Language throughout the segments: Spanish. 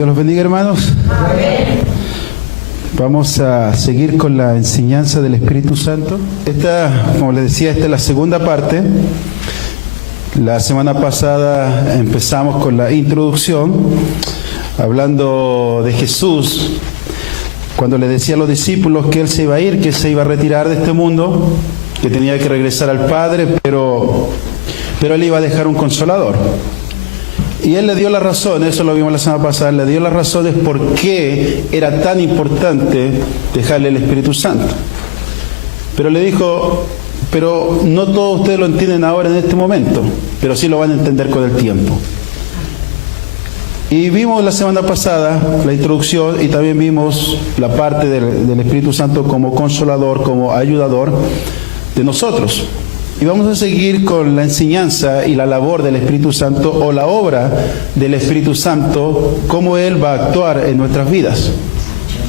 Dios los bendiga, hermanos. Amén. Vamos a seguir con la enseñanza del Espíritu Santo. Esta, como les decía, esta es la segunda parte. La semana pasada empezamos con la introducción, hablando de Jesús, cuando le decía a los discípulos que Él se iba a ir, que se iba a retirar de este mundo, que tenía que regresar al Padre, pero Él iba a dejar un consolador. Y Él le dio las razones, eso lo vimos la semana pasada, le dio las razones por qué era tan importante dejarle el Espíritu Santo. Pero le dijo, pero no todos ustedes lo entienden ahora en este momento, pero sí lo van a entender con el tiempo. Y vimos la semana pasada la introducción y también vimos la parte del Espíritu Santo como consolador, como ayudador de nosotros. Y vamos a seguir con la enseñanza y la labor del Espíritu Santo o la obra del Espíritu Santo, cómo Él va a actuar en nuestras vidas.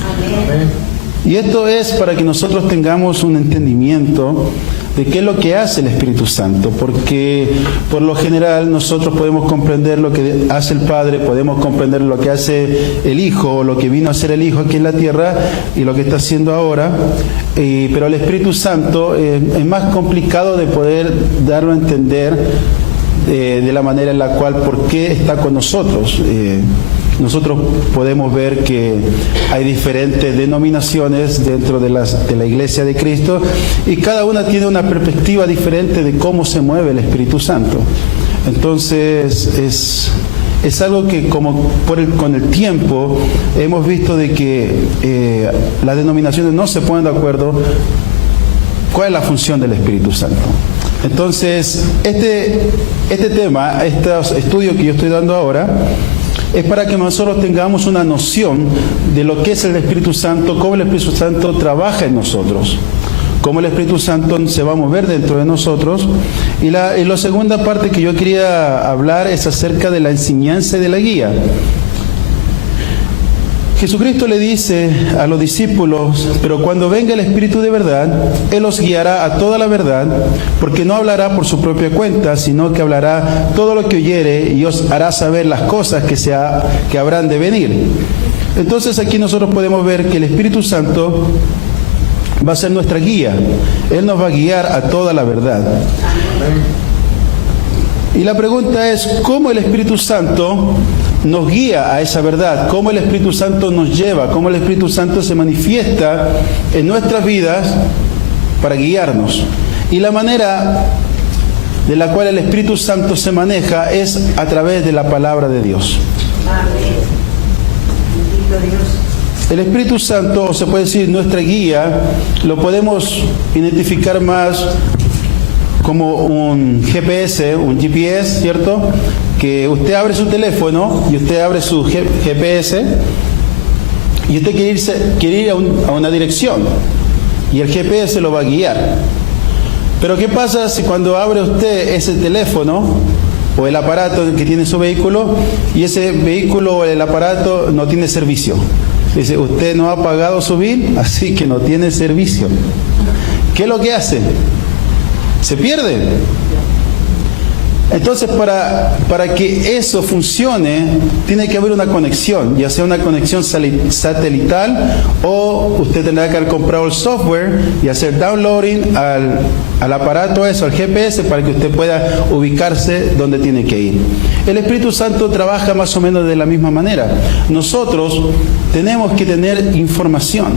Amén. Y esto es para que nosotros tengamos un entendimiento de qué es lo que hace el Espíritu Santo, porque por lo general nosotros podemos comprender lo que hace el Padre, podemos comprender lo que hace el Hijo, o lo que vino a hacer el Hijo aquí en la tierra y lo que está haciendo ahora, pero el Espíritu Santo es más complicado de poder darlo a entender de la manera en la cual, por qué está con nosotros. Nosotros podemos ver que hay diferentes denominaciones dentro de la Iglesia de Cristo y cada una tiene una perspectiva diferente de cómo se mueve el Espíritu Santo. Entonces es algo que con el tiempo hemos visto de que las denominaciones no se ponen de acuerdo cuál es la función del Espíritu Santo. Entonces este tema, estos estudios que yo estoy dando ahora, es para que nosotros tengamos una noción de lo que es el Espíritu Santo, cómo el Espíritu Santo trabaja en nosotros, cómo el Espíritu Santo se va a mover dentro de nosotros. Y la segunda parte que yo quería hablar es acerca de la enseñanza y de la guía. Jesucristo le dice a los discípulos, pero cuando venga el Espíritu de verdad, Él os guiará a toda la verdad, porque no hablará por su propia cuenta, sino que hablará todo lo que oyere y os hará saber las cosas que habrán de venir. Entonces aquí nosotros podemos ver que el Espíritu Santo va a ser nuestra guía. Él nos va a guiar a toda la verdad. Y la pregunta es, ¿cómo el Espíritu Santo nos guía a esa verdad? ¿Cómo el Espíritu Santo nos lleva? ¿Cómo el Espíritu Santo se manifiesta en nuestras vidas para guiarnos? Y la manera de la cual el Espíritu Santo se maneja es a través de la palabra de Dios. Amén. Bendito Dios. El Espíritu Santo, o se puede decir nuestra guía, lo podemos identificar más como un GPS, ¿cierto? Que usted abre su teléfono y usted abre su GPS y usted quiere ir a una dirección y el GPS lo va a guiar. Pero ¿qué pasa si cuando abre usted ese teléfono o el aparato que tiene su vehículo y ese vehículo o el aparato no tiene servicio? Dice, usted no ha pagado su bill, así que no tiene servicio. ¿Qué es lo que hace? Se pierde. Entonces para que eso funcione tiene que haber una conexión, ya sea una conexión satelital o usted tendrá que haber comprado el software y hacer downloading al aparato eso, al GPS, para que usted pueda ubicarse donde tiene que ir. El Espíritu Santo trabaja más o menos de la misma manera. Nosotros tenemos que tener información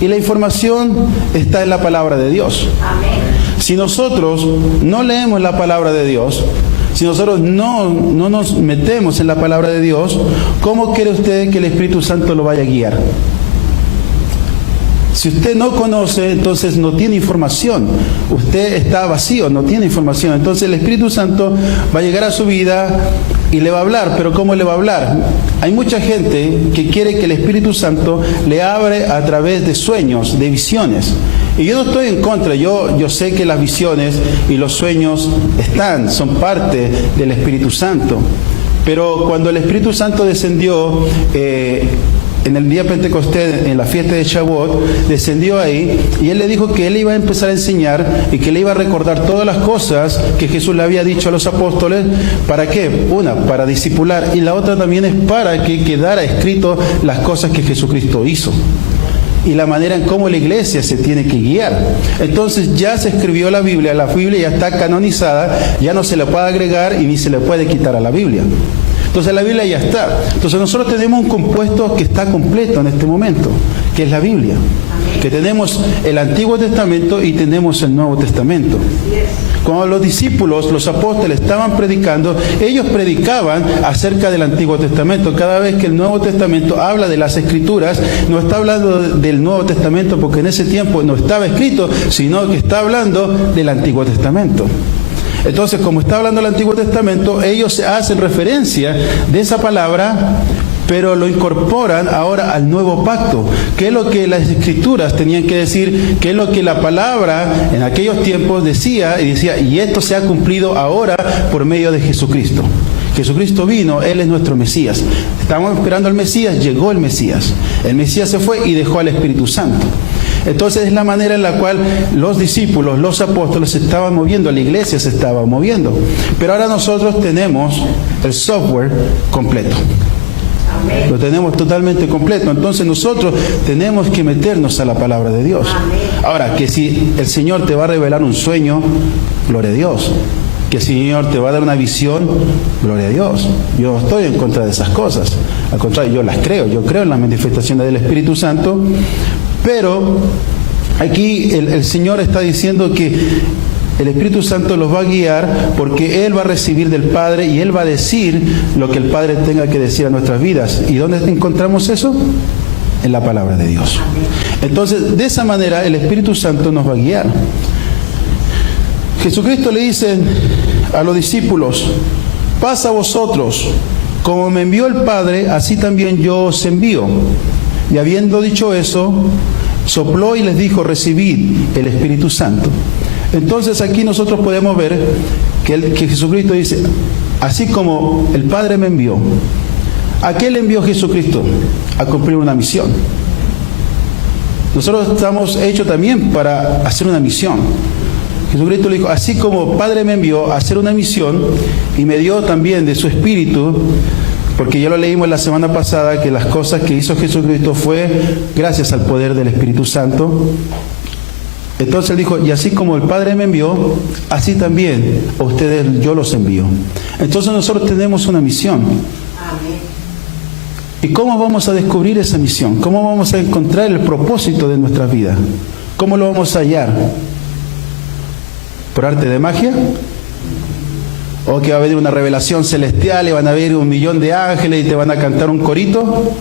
y la información está en la palabra de Dios. Amén. Si nosotros no leemos la palabra de Dios, si nosotros no nos metemos en la palabra de Dios, ¿cómo quiere usted que el Espíritu Santo lo vaya a guiar? Si usted no conoce, entonces no tiene información. Usted está vacío, no tiene información. Entonces el Espíritu Santo va a llegar a su vida y le va a hablar. ¿Pero cómo le va a hablar? Hay mucha gente que quiere que el Espíritu Santo le hable a través de sueños, de visiones. Y yo no estoy en contra, yo sé que las visiones y los sueños son parte del Espíritu Santo. Pero cuando el Espíritu Santo descendió, en el día Pentecostés, en la fiesta de Shavuot, descendió ahí y él le dijo que él iba a empezar a enseñar y que le iba a recordar todas las cosas que Jesús le había dicho a los apóstoles. ¿Para qué? Una, para discipular, y la otra también es para que quedara escrito las cosas que Jesucristo hizo y la manera en cómo la iglesia se tiene que guiar. Entonces ya se escribió la Biblia ya está canonizada, ya no se le puede agregar y ni se le puede quitar a la Biblia. Entonces la Biblia ya está. Entonces nosotros tenemos un compuesto que está completo en este momento, que es la Biblia. Que tenemos el Antiguo Testamento y tenemos el Nuevo Testamento. Cuando los discípulos, los apóstoles estaban predicando, ellos predicaban acerca del Antiguo Testamento. Cada vez que el Nuevo Testamento habla de las Escrituras, no está hablando del Nuevo Testamento porque en ese tiempo no estaba escrito, sino que está hablando del Antiguo Testamento. Entonces, como está hablando el Antiguo Testamento, ellos hacen referencia de esa palabra, pero lo incorporan ahora al nuevo pacto, que es lo que las Escrituras tenían que decir, que es lo que la palabra en aquellos tiempos decía, y esto se ha cumplido ahora por medio de Jesucristo. Jesucristo vino, Él es nuestro Mesías. Estamos esperando al Mesías, llegó el Mesías. El Mesías se fue y dejó al Espíritu Santo. Entonces es la manera en la cual los discípulos, los apóstoles se estaban moviendo, la iglesia se estaba moviendo. Pero ahora nosotros tenemos el software completo. Amén. Lo tenemos totalmente completo. Entonces nosotros tenemos que meternos a la palabra de Dios. Amén. Ahora, que si el Señor te va a revelar un sueño, gloria a Dios. Que el Señor te va a dar una visión, gloria a Dios. Yo estoy en contra de esas cosas. Al contrario, yo las creo. Yo creo en las manifestaciones del Espíritu Santo. Pero aquí el Señor está diciendo que el Espíritu Santo los va a guiar porque Él va a recibir del Padre y Él va a decir lo que el Padre tenga que decir a nuestras vidas. ¿Y dónde encontramos eso? En la palabra de Dios. Entonces, de esa manera el Espíritu Santo nos va a guiar. Jesucristo le dice a los discípulos: pasa a vosotros, como me envió el Padre, así también yo os envío. Y habiendo dicho eso, sopló y les dijo: recibid el Espíritu Santo. Entonces aquí nosotros podemos ver que Jesucristo dice: así como el Padre me envió. ¿A qué le envió Jesucristo? A cumplir una misión. Nosotros estamos hechos también para hacer una misión. Jesucristo le dijo: así como Padre me envió a hacer una misión y me dio también de su Espíritu, porque ya lo leímos la semana pasada, que las cosas que hizo Jesucristo fue gracias al poder del Espíritu Santo. Entonces él dijo: y así como el Padre me envió, así también a ustedes yo los envío. Entonces nosotros tenemos una misión. ¿Y cómo vamos a descubrir esa misión? ¿Cómo vamos a encontrar el propósito de nuestra vida? ¿Cómo lo vamos a hallar? ¿Por arte de magia? ¿O que va a haber una revelación celestial y van a haber 1.000.000 de ángeles y te van a cantar un corito?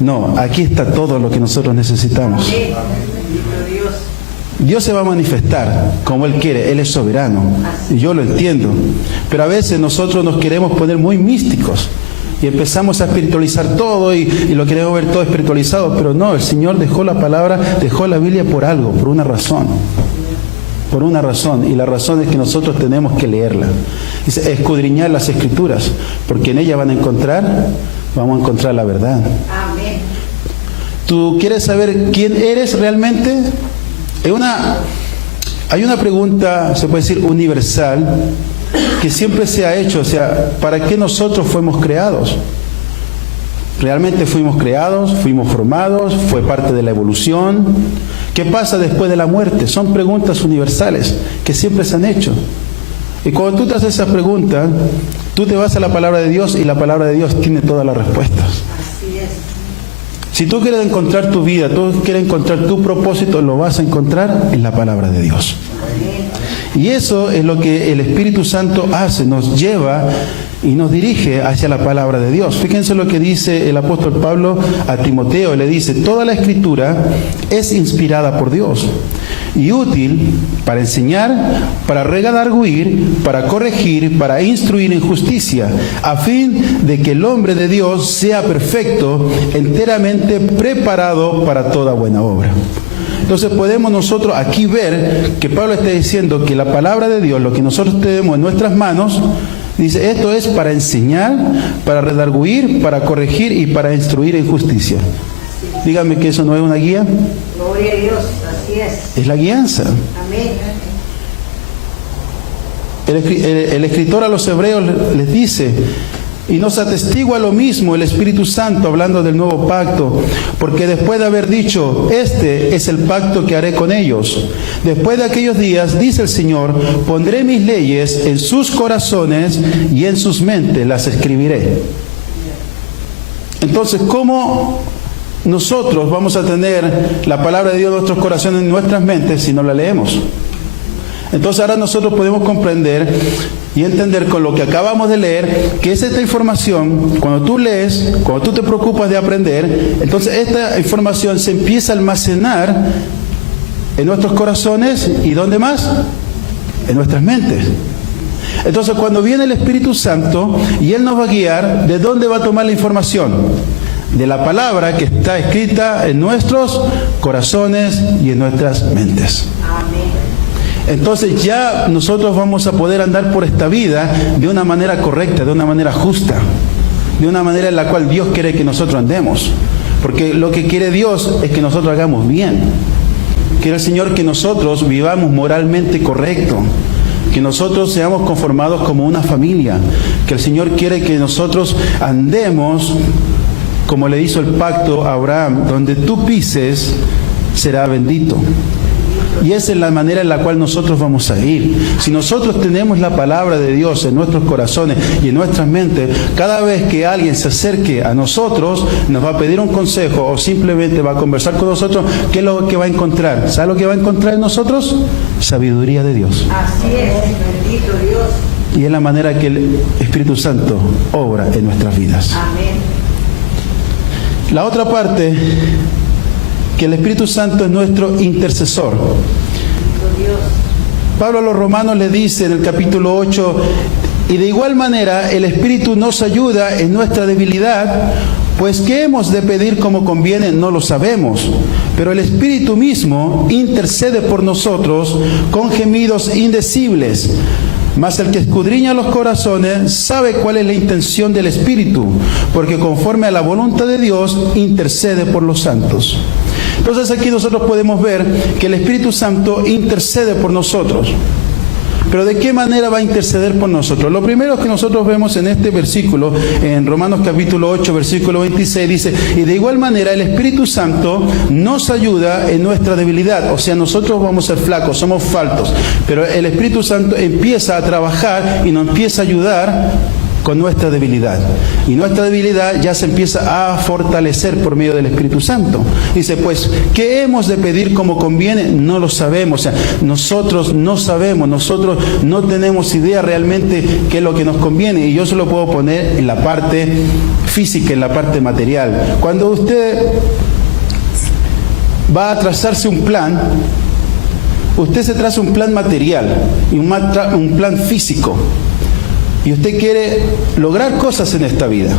No, aquí está todo lo que nosotros necesitamos. Dios se va a manifestar como Él quiere, Él es soberano, y yo lo entiendo. Pero a veces nosotros nos queremos poner muy místicos y empezamos a espiritualizar todo y lo queremos ver todo espiritualizado, pero no, el Señor dejó la palabra, dejó la Biblia por algo, por una razón. Por una razón, y la razón es que nosotros tenemos que leerla. Dice: escudriñar las Escrituras, porque en ellas vamos a encontrar la verdad. Amén. ¿Tú quieres saber quién eres realmente? Hay una pregunta, se puede decir, universal, que siempre se ha hecho, o sea, ¿para qué nosotros fuimos creados? ¿Realmente fuimos creados? ¿Fuimos formados? ¿Fue parte de la evolución? ¿Qué pasa después de la muerte? Son preguntas universales que siempre se han hecho. Y cuando tú te haces esas preguntas, tú te vas a la palabra de Dios y la palabra de Dios tiene todas las respuestas. Así es. Si tú quieres encontrar tu vida, tú quieres encontrar tu propósito, lo vas a encontrar en la palabra de Dios. Y eso es lo que el Espíritu Santo hace, nos lleva y nos dirige hacia la palabra de Dios. Fíjense lo que dice el apóstol Pablo a Timoteo, le dice: toda la Escritura es inspirada por Dios y útil para enseñar, para redarguir, para corregir, para instruir en justicia, a fin de que el hombre de Dios sea perfecto, enteramente preparado para toda buena obra. Entonces podemos nosotros aquí ver que Pablo está diciendo que la palabra de Dios, lo que nosotros tenemos en nuestras manos, Dice, esto es para enseñar, para redarguir, para corregir y para instruir en justicia. Dígame que eso no es una guía. Gloria a Dios, así es. Es la guianza. Amén. El escritor a los hebreos les dice, y nos atestigua lo mismo el Espíritu Santo hablando del nuevo pacto, porque después de haber dicho, este es el pacto que haré con ellos, después de aquellos días, dice el Señor, pondré mis leyes en sus corazones y en sus mentes las escribiré. Entonces, ¿cómo nosotros vamos a tener la palabra de Dios en nuestros corazones, en nuestras mentes, si no la leemos? Entonces ahora nosotros podemos comprender y entender con lo que acabamos de leer, que es esta información, cuando tú lees, cuando tú te preocupas de aprender, entonces esta información se empieza a almacenar en nuestros corazones y ¿dónde más? En nuestras mentes. Entonces cuando viene el Espíritu Santo y Él nos va a guiar, ¿de dónde va a tomar la información? De la palabra que está escrita en nuestros corazones y en nuestras mentes. Amén. Entonces ya nosotros vamos a poder andar por esta vida de una manera correcta, de una manera justa, de una manera en la cual Dios quiere que nosotros andemos. Porque lo que quiere Dios es que nosotros hagamos bien. Quiere el Señor que nosotros vivamos moralmente correcto, que nosotros seamos conformados como una familia, que el Señor quiere que nosotros andemos como le hizo el pacto a Abraham, donde tú pises será bendito. Y esa es la manera en la cual nosotros vamos a ir. Si nosotros tenemos la palabra de Dios en nuestros corazones y en nuestras mentes, cada vez que alguien se acerque a nosotros, nos va a pedir un consejo o simplemente va a conversar con nosotros, ¿qué es lo que va a encontrar? ¿Sabe lo que va a encontrar en nosotros? Sabiduría de Dios. Así es, bendito Dios. Y es la manera que el Espíritu Santo obra en nuestras vidas. Amén. La otra parte, que el Espíritu Santo es nuestro intercesor. Pablo a los romanos le dice en el capítulo 8, y de igual manera el Espíritu nos ayuda en nuestra debilidad, pues qué hemos de pedir como conviene no lo sabemos, pero el Espíritu mismo intercede por nosotros con gemidos indecibles. Mas el que escudriña los corazones sabe cuál es la intención del Espíritu, porque conforme a la voluntad de Dios intercede por los santos. Entonces aquí nosotros podemos ver que el Espíritu Santo intercede por nosotros. Pero ¿de qué manera va a interceder por nosotros? Lo primero que nosotros vemos en este versículo, en Romanos capítulo 8, versículo 26, dice, y de igual manera el Espíritu Santo nos ayuda en nuestra debilidad. O sea, nosotros vamos a ser flacos, somos faltos, pero el Espíritu Santo empieza a trabajar y nos empieza a ayudar con nuestra debilidad. Y nuestra debilidad ya se empieza a fortalecer por medio del Espíritu Santo. Dice, pues, ¿qué hemos de pedir como conviene? No lo sabemos. O sea, nosotros no sabemos, nosotros no tenemos idea realmente qué es lo que nos conviene. Y yo se lo puedo poner en la parte física, en la parte material. Cuando usted va a trazarse un plan, usted se traza un plan material y un plan físico. Y usted quiere lograr cosas en esta vida,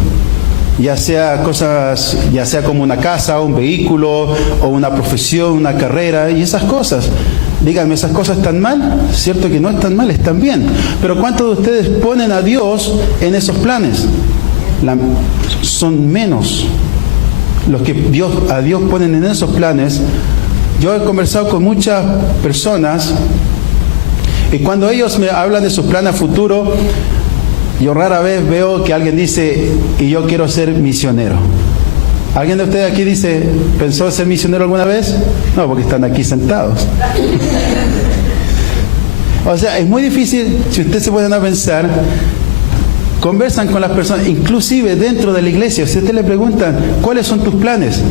ya sea como una casa, un vehículo, o una profesión, una carrera, y esas cosas. Díganme, ¿esas cosas están mal? Cierto que no están mal, están bien. Pero ¿cuántos de ustedes ponen a Dios en esos planes? Son menos los que a Dios ponen en esos planes. Yo he conversado con muchas personas y cuando ellos me hablan de sus planes a futuro, yo rara vez veo que alguien dice, y yo quiero ser misionero. ¿Alguien de ustedes aquí pensó ser misionero alguna vez? No, porque están aquí sentados. O sea, es muy difícil, si ustedes se pueden a pensar, conversan con las personas, inclusive dentro de la iglesia, si ustedes le preguntan, ¿cuáles son tus planes?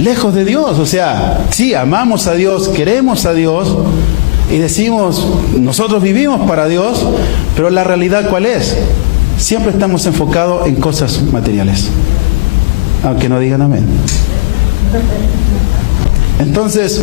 Lejos de Dios, o sea, sí, amamos a Dios, queremos a Dios, y decimos, nosotros vivimos para Dios, pero la realidad ¿cuál es? Siempre estamos enfocados en cosas materiales. Aunque no digan amén. Entonces,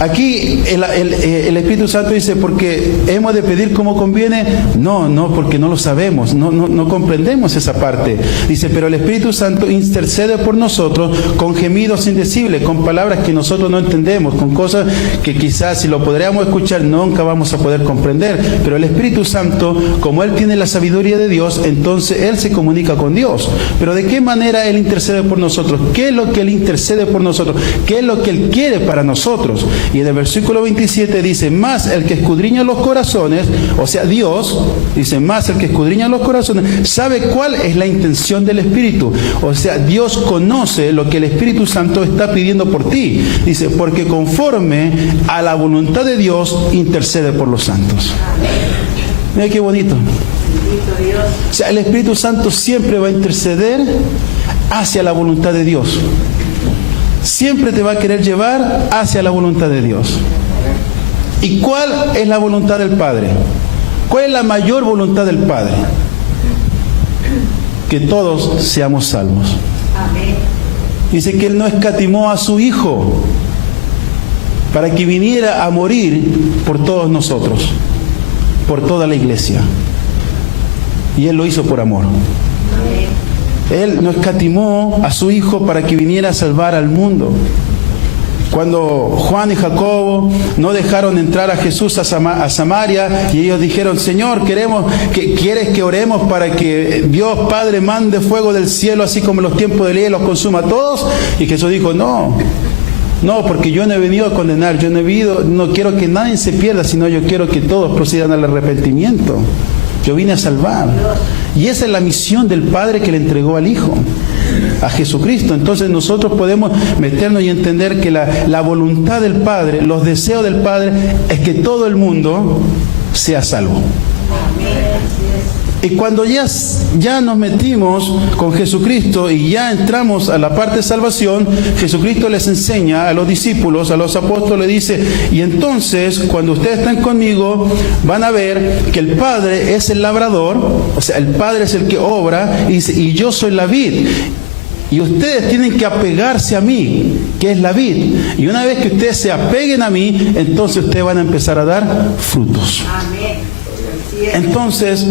Aquí el Espíritu Santo dice, porque hemos de pedir como conviene. No, porque no lo sabemos, no comprendemos esa parte. Dice, pero el Espíritu Santo intercede por nosotros con gemidos indecibles, con palabras que nosotros no entendemos, con cosas que quizás si lo podríamos escuchar nunca vamos a poder comprender. Pero el Espíritu Santo, como Él tiene la sabiduría de Dios, entonces Él se comunica con Dios. Pero ¿de qué manera Él intercede por nosotros? ¿Qué es lo que Él intercede por nosotros? ¿Qué es lo que Él quiere para nosotros? Y en el versículo 27 dice, más el que escudriña los corazones, o sea, Dios, dice, más el que escudriña los corazones, sabe cuál es la intención del Espíritu. O sea, Dios conoce lo que el Espíritu Santo está pidiendo por ti. Dice, porque conforme a la voluntad de Dios, intercede por los santos. Mira qué bonito. O sea, el Espíritu Santo siempre va a interceder hacia la voluntad de Dios. Siempre te va a querer llevar hacia la voluntad de Dios. ¿Y cuál es la voluntad del Padre? ¿Cuál es la mayor voluntad del Padre? Que todos seamos salvos. Amén. Dice que Él no escatimó a su Hijo para que viniera a morir por todos nosotros, por toda la iglesia. Y Él lo hizo por amor. Amén. Él no escatimó a su Hijo para que viniera a salvar al mundo. Cuando Juan y Jacobo no dejaron entrar a Jesús a Samaria y ellos dijeron, Señor, ¿quieres que oremos para que Dios Padre mande fuego del cielo así como en los tiempos de Elías los consuma a todos? Y Jesús dijo, no, porque yo no he venido a condenar, no quiero que nadie se pierda, sino yo quiero que todos procedan al arrepentimiento. Yo vine a salvar. Y esa es la misión del Padre que le entregó al Hijo, a Jesucristo. Entonces nosotros podemos meternos y entender que la voluntad del Padre, los deseos del Padre, es que todo el mundo sea salvo. Y cuando ya nos metimos con Jesucristo y ya entramos a la parte de salvación, Jesucristo les enseña a los discípulos, a los apóstoles, dice, y entonces cuando ustedes están conmigo, van a ver que el Padre es el labrador, o sea, el Padre es el que obra, y dice, y yo soy la vid. Y ustedes tienen que apegarse a mí, que es la vid. Y una vez que ustedes se apeguen a mí, entonces ustedes van a empezar a dar frutos. Amén. Entonces,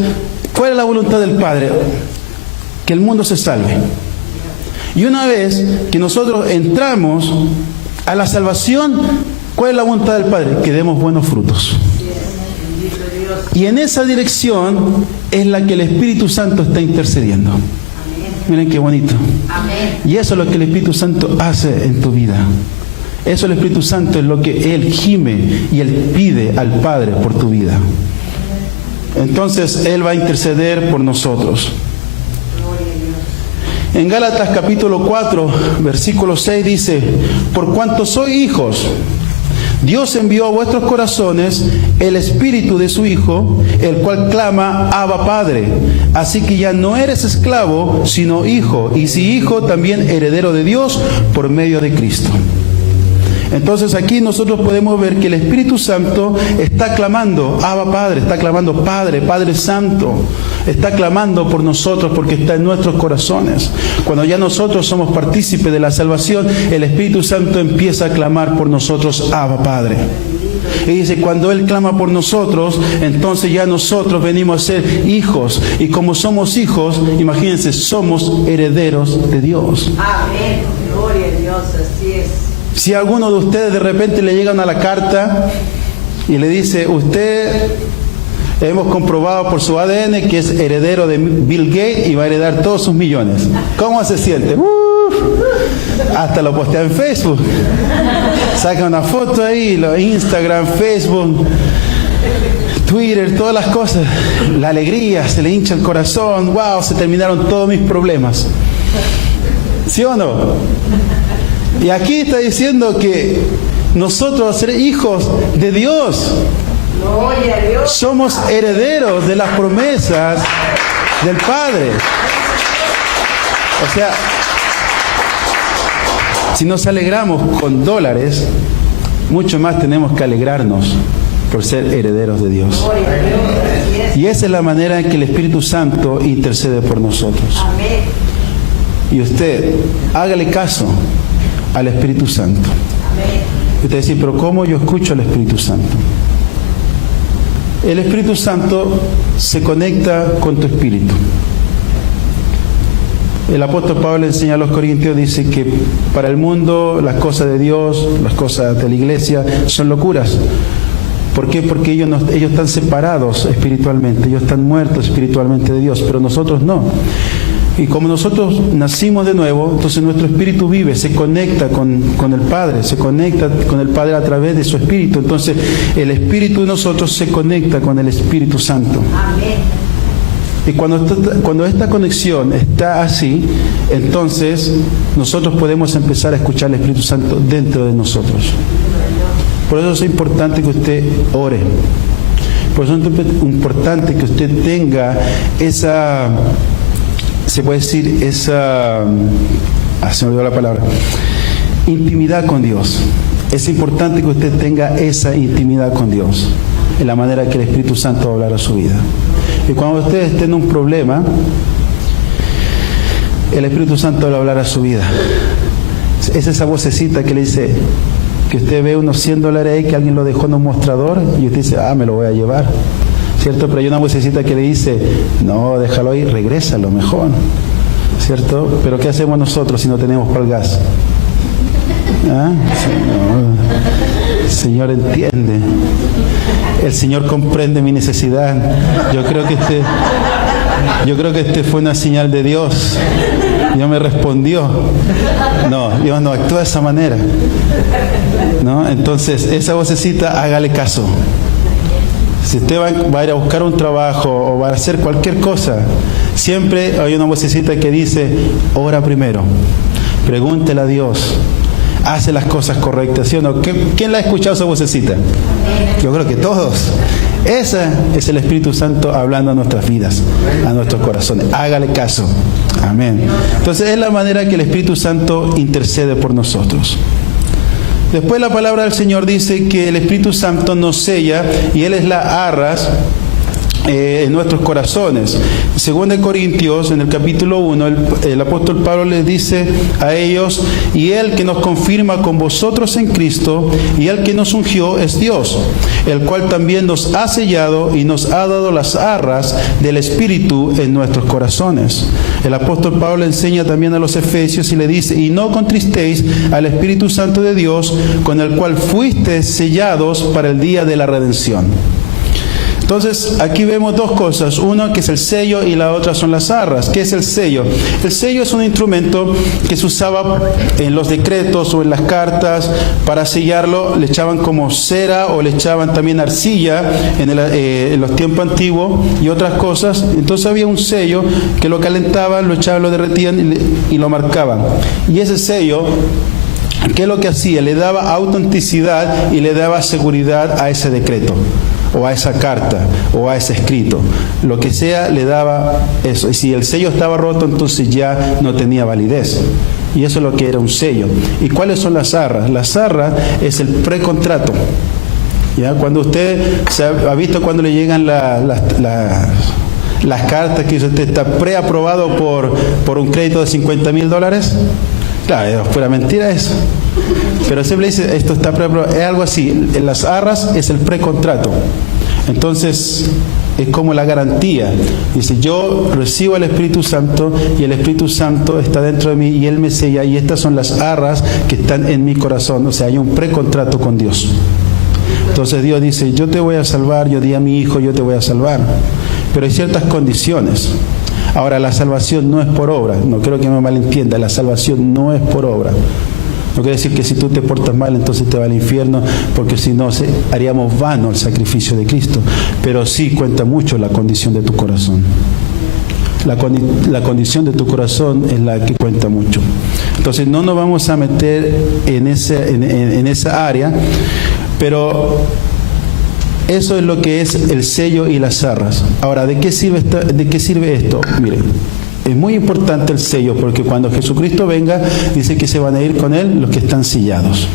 ¿cuál es la voluntad del Padre? Que el mundo se salve. Y una vez que nosotros entramos a la salvación, ¿cuál es la voluntad del Padre? Que demos buenos frutos. Y en esa dirección es la que el Espíritu Santo está intercediendo. Miren qué bonito. Y eso es lo que el Espíritu Santo hace en tu vida. Eso el Espíritu Santo es lo que Él gime y Él pide al Padre por tu vida. Entonces Él va a interceder por nosotros. En Gálatas capítulo 4, versículo 6 dice, por cuanto sois hijos, Dios envió a vuestros corazones el Espíritu de su Hijo, el cual clama, Abba Padre. Así que ya no eres esclavo, sino hijo, y si hijo, también heredero de Dios por medio de Cristo. Entonces aquí nosotros podemos ver que el Espíritu Santo está clamando, Abba Padre, está clamando Padre, Padre Santo, está clamando por nosotros porque está en nuestros corazones. Cuando ya nosotros somos partícipes de la salvación, el Espíritu Santo empieza a clamar por nosotros, Abba Padre. Y dice, cuando Él clama por nosotros, entonces ya nosotros venimos a ser hijos. Y como somos hijos, imagínense, somos herederos de Dios. Amén. Gloria a Dios, así es. Si a alguno de ustedes de repente le llegan a la carta y le dice, usted hemos comprobado por su ADN que es heredero de Bill Gates y va a heredar todos sus millones. ¿Cómo se siente? Hasta lo postea en Facebook. Saca una foto ahí, Instagram, Facebook, Twitter, todas las cosas. La alegría, se le hincha el corazón. Wow, se terminaron todos mis problemas. ¿Sí o no? Y aquí está diciendo que nosotros, ser hijos de Dios, somos herederos de las promesas del Padre. O sea, si nos alegramos con dólares, mucho más tenemos que alegrarnos por ser herederos de Dios. Y esa es la manera en que el Espíritu Santo intercede por nosotros. Y usted, hágale caso al Espíritu Santo. Usted dice, pero ¿cómo yo escucho al Espíritu Santo? El Espíritu Santo se conecta con tu espíritu. El apóstol Pablo le enseña a los corintios, dice que para el mundo las cosas de Dios, las cosas de la iglesia son locuras. ¿Por qué? Porque ellos están separados espiritualmente, ellos están muertos espiritualmente de Dios, pero nosotros no. Y como nosotros nacimos de nuevo, entonces nuestro espíritu vive, se conecta con el Padre, se conecta con el Padre a través de su espíritu. Entonces el espíritu de nosotros se conecta con el Espíritu Santo. Amén. Y cuando esta conexión está así, entonces nosotros podemos empezar a escuchar al Espíritu Santo dentro de nosotros. Por eso es importante que usted ore. Por eso es importante que usted tenga esa, se puede decir, esa, se me olvidó la palabra, intimidad con Dios. Es importante que usted tenga esa intimidad con Dios, en la manera que el Espíritu Santo va a hablar a su vida. Y cuando usted esté en un problema, el Espíritu Santo va a hablar a su vida. Es esa vocecita que le dice, que usted ve unos $100 ahí que alguien lo dejó en un mostrador y usted dice, me lo voy a llevar, ¿cierto? Pero hay una vocecita que le dice, no, déjalo ahí, regrésalo mejor, ¿cierto? Pero ¿qué hacemos nosotros si no tenemos para el gas? Señor entiende, el Señor comprende mi necesidad. Yo creo que este fue una señal de Dios. Dios me respondió. No, Dios no actúa de esa manera, ¿no? Entonces, esa vocecita, hágale caso. Si usted va a ir a buscar un trabajo o va a hacer cualquier cosa, siempre hay una vocecita que dice, ora primero, pregúntele a Dios, hace las cosas correctas, ¿sí o no? ¿Quién la ha escuchado esa vocecita? Yo creo que todos. Ese es el Espíritu Santo hablando a nuestras vidas, a nuestros corazones. Hágale caso. Amén. Entonces es la manera que el Espíritu Santo intercede por nosotros. Después la palabra del Señor dice que el Espíritu Santo nos sella y Él es la arras en nuestros corazones. Según de Corintios, en el capítulo 1, el apóstol Pablo les dice a ellos, y Él que nos confirma con vosotros en Cristo, y Él que nos ungió es Dios, el cual también nos ha sellado y nos ha dado las arras del Espíritu en nuestros corazones. El apóstol Pablo enseña también a los efesios y le dice, y no contristéis al Espíritu Santo de Dios, con el cual fuisteis sellados para el día de la redención. Entonces, aquí vemos dos cosas. Uno que es el sello y la otra son las arras. ¿Qué es el sello? El sello es un instrumento que se usaba en los decretos o en las cartas. Para sellarlo le echaban como cera o le echaban también arcilla en los tiempos antiguos y otras cosas. Entonces había un sello que lo calentaban, lo echaban, lo derretían y lo marcaban. Y ese sello, ¿qué es lo que hacía? Le daba autenticidad y le daba seguridad a ese decreto, o a esa carta, o a ese escrito. Lo que sea, le daba eso. Y si el sello estaba roto, entonces ya no tenía validez. Y eso es lo que era un sello. ¿Y cuáles son las arras? Las arras es el precontrato. ¿Ya? Cuando usted ha visto cuando le llegan las cartas que dice usted está preaprobado por un crédito de $50,000, claro, es pura mentira eso. Pero siempre dice, esto está preaprobado, es algo así. Las arras es el precontrato. Entonces, es como la garantía. Dice, yo recibo el Espíritu Santo y el Espíritu Santo está dentro de mí y Él me sella, y estas son las arras que están en mi corazón. O sea, hay un precontrato con Dios. Entonces Dios dice, yo te voy a salvar, yo di a mi hijo, yo te voy a salvar. Pero hay ciertas condiciones. Ahora, la salvación no es por obra. No creo que me malentienda. La salvación no es por obra. No quiere decir que si tú te portas mal, entonces te va al infierno, porque si no, haríamos vano el sacrificio de Cristo. Pero sí cuenta mucho la condición de tu corazón. La condición de tu corazón es la que cuenta mucho. Entonces no nos vamos a meter en esa área, pero eso es lo que es el sello y las arras. Ahora, ¿de qué sirve esto? Miren. Es muy importante el sello, porque cuando Jesucristo venga, dice que se van a ir con Él los que están sellados.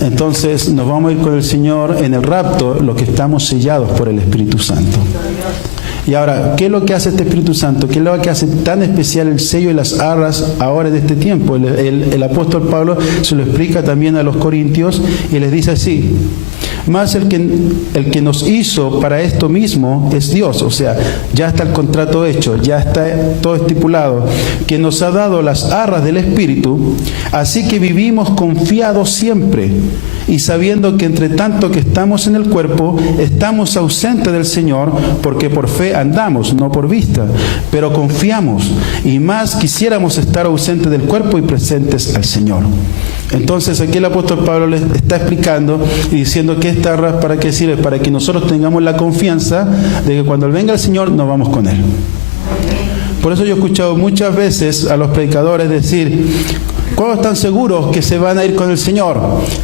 Entonces nos vamos a ir con el Señor en el rapto, los que estamos sellados por el Espíritu Santo. Y ahora, ¿qué es lo que hace este Espíritu Santo? ¿Qué es lo que hace tan especial el sello y las arras ahora de este tiempo? El apóstol Pablo se lo explica también a los corintios y les dice así: más el que nos hizo para esto mismo es Dios. O sea, ya está el contrato hecho, ya está todo estipulado, que nos ha dado las arras del Espíritu, así que vivimos confiados siempre, y sabiendo que entre tanto que estamos en el cuerpo, estamos ausentes del Señor, porque por fe andamos, no por vista, pero confiamos, y más quisiéramos estar ausentes del cuerpo y presentes al Señor. Entonces aquí el apóstol Pablo les está explicando y diciendo que esta arras, ¿para qué sirve? Para que nosotros tengamos la confianza de que cuando venga el Señor nos vamos con Él. Por eso yo he escuchado muchas veces a los predicadores decir: ¿cuándo están seguros que se van a ir con el Señor?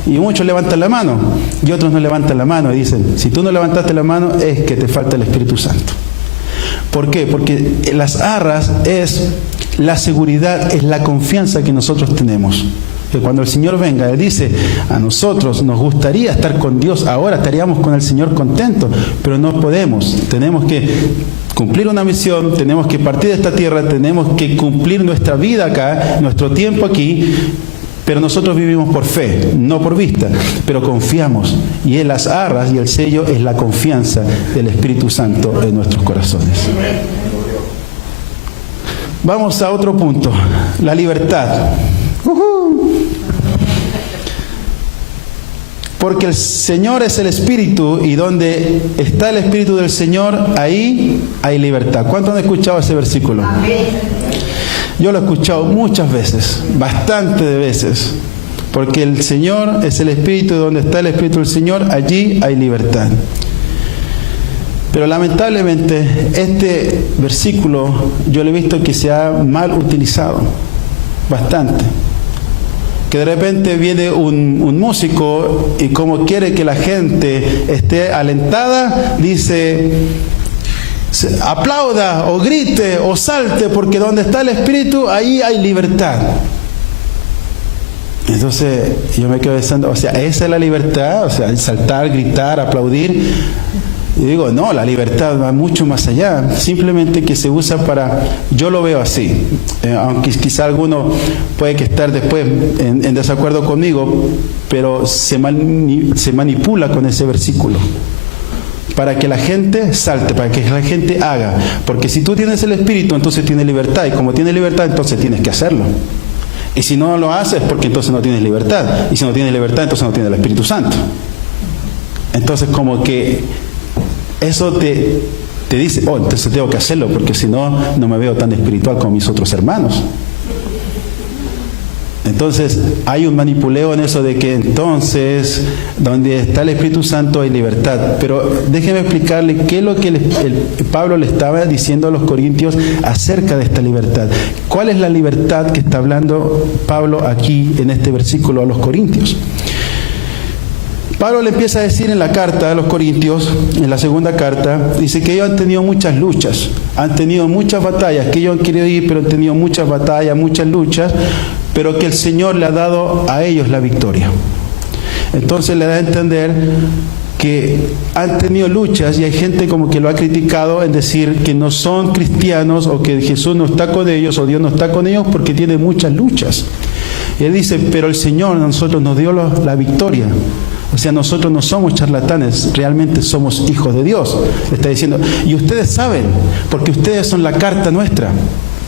Y muchos levantan la mano y otros no levantan la mano y dicen: si tú no levantaste la mano es que te falta el Espíritu Santo. ¿Por qué? Porque las arras es la seguridad, es la confianza que nosotros tenemos. Que cuando el Señor venga, Él dice: a nosotros nos gustaría estar con Dios ahora, estaríamos con el Señor contentos, pero no podemos. Tenemos que cumplir una misión, tenemos que partir de esta tierra, tenemos que cumplir nuestra vida acá, nuestro tiempo aquí, pero nosotros vivimos por fe, no por vista, pero confiamos. Y en las arras y el sello es la confianza del Espíritu Santo en nuestros corazones. Vamos a otro punto: la libertad. Porque el Señor es el Espíritu, y donde está el Espíritu del Señor, ahí hay libertad. ¿Cuántos han escuchado ese versículo? Yo lo he escuchado muchas veces, bastante de veces. Porque el Señor es el Espíritu, y donde está el Espíritu del Señor, allí hay libertad. Pero lamentablemente este versículo yo lo he visto que se ha mal utilizado, bastante. Que de repente viene un músico y como quiere que la gente esté alentada, dice: aplauda o grite o salte, porque donde está el Espíritu, ahí hay libertad. Entonces yo me quedo pensando, o sea, ¿esa es la libertad? O sea, saltar, gritar, aplaudir. Y digo, no, la libertad va mucho más allá, simplemente que se usa para, yo lo veo así, aunque quizá alguno puede que estar después en desacuerdo conmigo, pero se manipula con ese versículo, para que la gente salte, para que la gente haga, porque si tú tienes el Espíritu, entonces tienes libertad, y como tienes libertad, entonces tienes que hacerlo. Y si no lo haces, porque entonces no tienes libertad, y si no tienes libertad, entonces no tienes el Espíritu Santo. Entonces como que eso te dice: oh, entonces tengo que hacerlo, porque si no, no me veo tan espiritual como mis otros hermanos. Entonces hay un manipuleo en eso de que entonces donde está el Espíritu Santo hay libertad. Pero déjeme explicarle qué es lo que Pablo le estaba diciendo a los corintios acerca de esta libertad. ¿Cuál es la libertad que está hablando Pablo aquí en este versículo a los corintios? Pablo le empieza a decir en la carta a los corintios, en la segunda carta, dice que ellos han tenido muchas luchas, han tenido muchas batallas, que ellos han querido ir, pero han tenido muchas batallas, muchas luchas, pero que el Señor le ha dado a ellos la victoria. Entonces le da a entender que han tenido luchas, y hay gente como que lo ha criticado en decir que no son cristianos, o que Jesús no está con ellos, o Dios no está con ellos, porque tiene muchas luchas. Y él dice: pero el Señor a nosotros nos dio la victoria. O sea, nosotros no somos charlatanes, realmente somos hijos de Dios. Le está diciendo, y ustedes saben, porque ustedes son la carta nuestra.